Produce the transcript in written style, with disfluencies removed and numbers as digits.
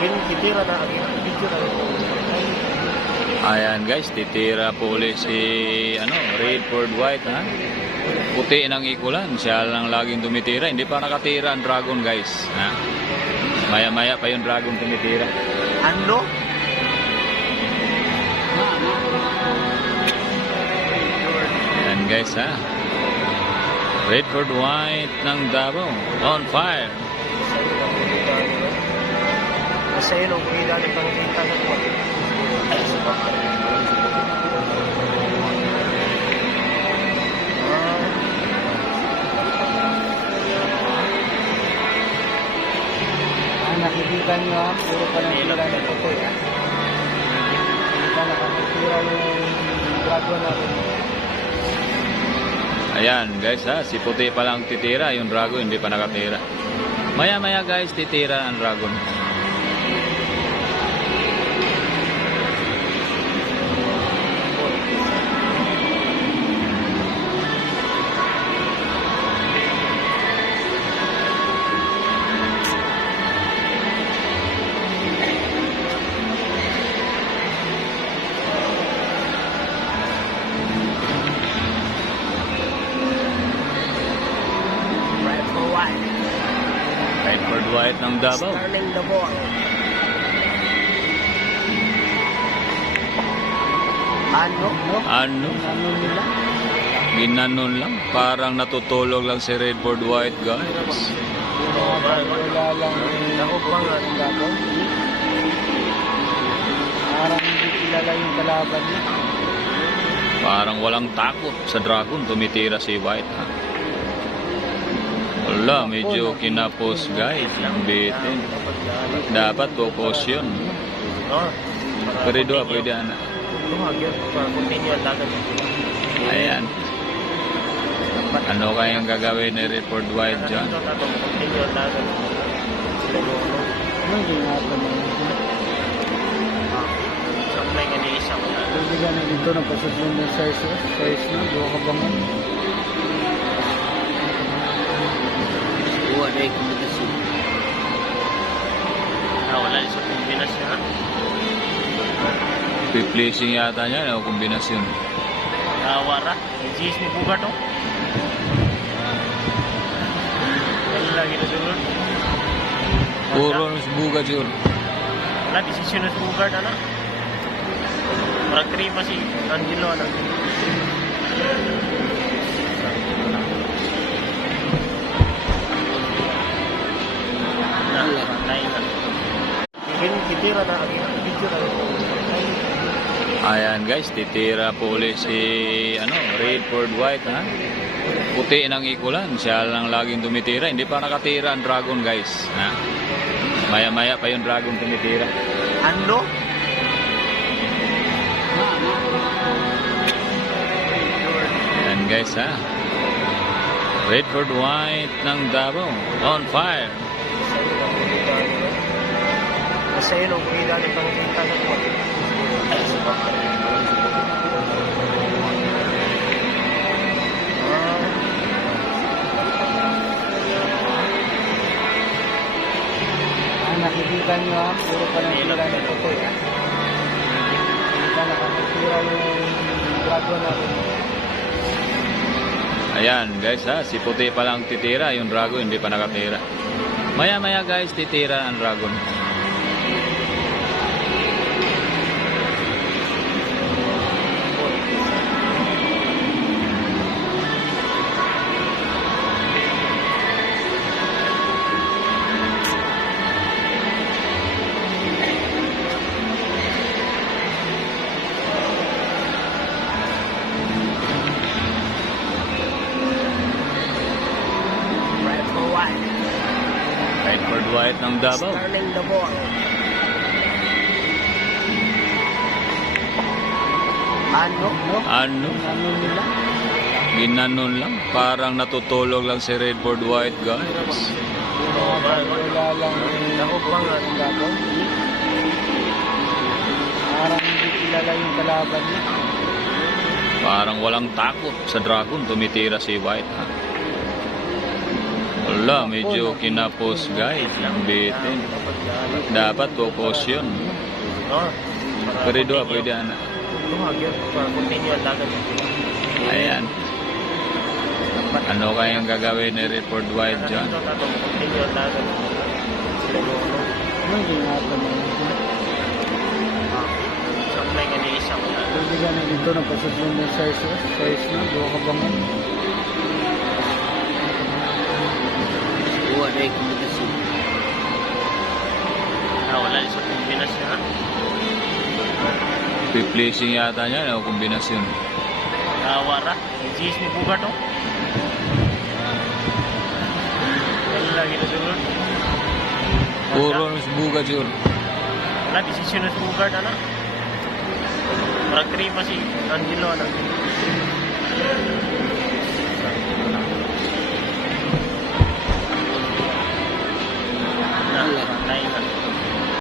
Titira na ang video na ito. Ayan guys, titira po ulit si Redford White, ha? Puti ng ikulan, siya lang laging tumitira. Hindi pa nakatira ang dragon guys, ha? Maya maya pa yung dragon tumitira. Ano? Ayan guys, ha? Redford White ng Davao on fire. Masaya nung kumida ng pangkita ng buwan. Nakikita nyo ha, puro pa ng tira ng puti. Nakakatira yung dragon natin. Ayan guys, ha? Si puti pa lang titira, yung dragon hindi pa nakatira. Maya maya guys, titira ang dragon. Redford White ng Davao. Starling the ball. Ano? Ano? Ano nila? Ginanon lang. Parang natutulog lang si Redford White guys. Wala lang Ako pa nga. yung dragon. Parang hindi kilala yung kalaban niya. Parang walang takot sa dragon. Tumitira si White, ha? Wala, medyo kinapos guys. Ang bitin. Dapat focus yun. Pwede pwede na. Lumagyan para continue ang dagat. Ayan. Ano kayang gagawin ni Redford White dyan? Continue ang dagat. Anong ginagawa mo? Supply nga ni isang. Pwede ka na dito ng pasusunod ng size na. Buha ka ba nga? Wala yung kombinasyon. Wala yung sa kombinasyon ha. Replacing yata niya o kombinasyon. Wara. Jis ni buka to. Wala lagi na sunod. Puro mas buga siguro. Wala, desisyon na sa buka na na. Parang 3 pa si Angelo na. Titira na ang video na ito. Ayan guys, titira po ulit si Redford White, ha? Puti ng ikulan, siya lang laging tumitira. Hindi pa nakatira ang dragon guys, ha? Maya maya pa yung dragon tumitira. Ano? Ayan guys, ha? Redford White ng Davao on fire. Masaya nung kumida ng pangkita ng buwan. Nakikita nyo ha, puro pa ng tira ng puti. Nakakatira yung dragon natin. Ayan guys, ha? Si puti pa lang titira, yung dragon hindi pa nakatira. Maya maya guys, titira ang dragon. Redford White ng Davao. Starling the ball. Ano? Ano? Ano nila? Ginanon lang. Parang natutulog lang si Redford White guys. Wala lang Ako pa nga. yung dragon. Parang hindi kilala yung kalaban niya. Parang walang takot sa dragon. Tumitira si White, ha? Wala, medyo kinapos guys. Ang bitin. Dapat focus yun. Oo. Pero doon, pwede na. Duhag yun. Para continue ang dagat. Ayan. Ano kayang gagawin ni Report White dyan? Continue ang dagat. Ano yung ginagawa mo? Supply nga ni isang. Pwede ka na dito ng pasusunod ng size na. Buha ka ba nga? Buwa na yung kombinasyon. Wala sa kombinasyon ha. Replacing yata niya o kombinasyon. Wara. Cheese ni bugat oh. Wala lagi na siguro. Puro mas buga siguro. Wala, desisyon na sa bugat ano. Parang 3 pa si Angelo ano. Patay na.